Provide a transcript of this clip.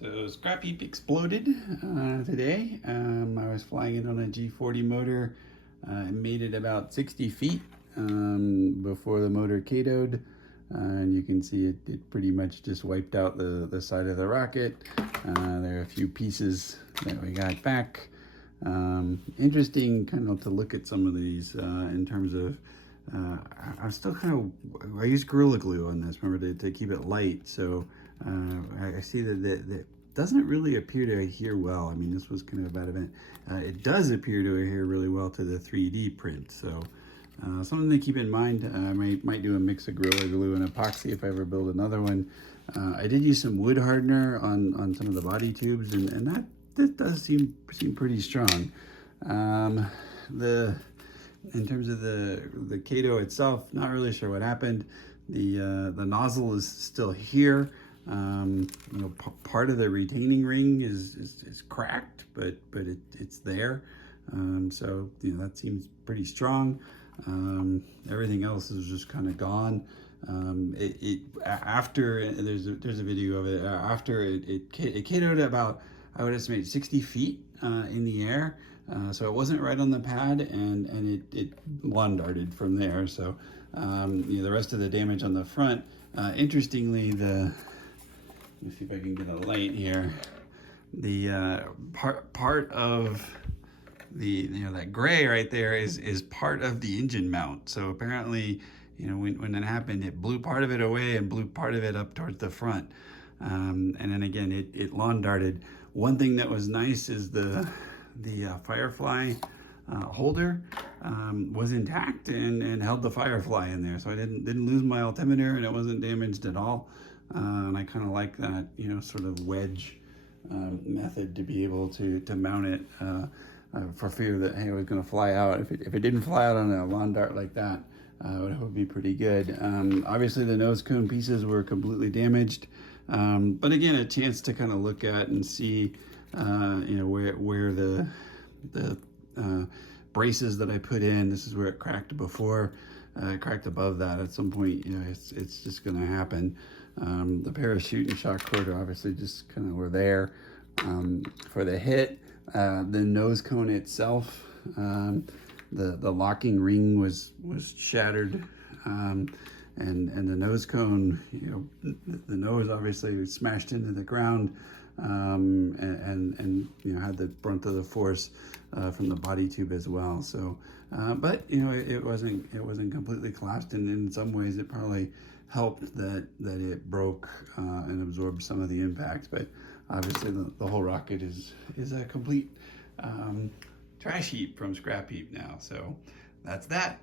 So Scrap Heap exploded today. I was flying it on a G40 motor. It made it about 60 feet before the motor KO'd. And you can see it pretty much just wiped out the side of the rocket. There are a few pieces that we got back. Interesting kind of to look at some of these in terms of I'm still kind of, I use Gorilla Glue on this, remember, to keep it light. So I see that doesn't really appear to adhere well. I mean, this was kind of a bad event. It does appear to adhere really well to the 3D print. So something to keep in mind. I might do a mix of Gorilla Glue and epoxy if I ever build another one. I did use some wood hardener on some of the body tubes, and that does seem pretty strong. In terms of the Kato itself, not really sure what happened. The nozzle is still here. Part of the retaining ring is cracked, but it's there. So that seems pretty strong. Everything else is just kind of gone. After there's a video of it. After it Katoed about, I would estimate, 60 feet in the air. So it wasn't right on the pad, and it lawn darted from there. So the rest of the damage on the front, interestingly, let me see if I can get a light here. The part of the that gray right there is part of the engine mount. So apparently, when that happened, it blew part of it away and blew part of it up towards the front. And then again, it lawn darted. One thing that was nice is the Firefly holder was intact and held the Firefly in there, so I didn't lose my altimeter, and it wasn't damaged at all. And I kind of like that, sort of wedge method to be able to mount it for fear that, hey, it was going to fly out. If it didn't fly out on a lawn dart like that, it would be pretty good. Obviously, the nose cone pieces were completely damaged, but again, a chance to kind of look at and see where the braces that I put in. This is where it cracked before. It cracked above that. At some point, it's just going to happen. The parachute and shock cord obviously just kind of were there for the hit. The nose cone itself, the locking ring was shattered, and the nose cone, the nose obviously was smashed into the ground. And had the brunt of the force from the body tube as well. So, but it wasn't completely collapsed, and in some ways it probably helped that it broke and absorbed some of the impact. But obviously the whole rocket is a complete trash heap from Scrap Heap now. So that's that.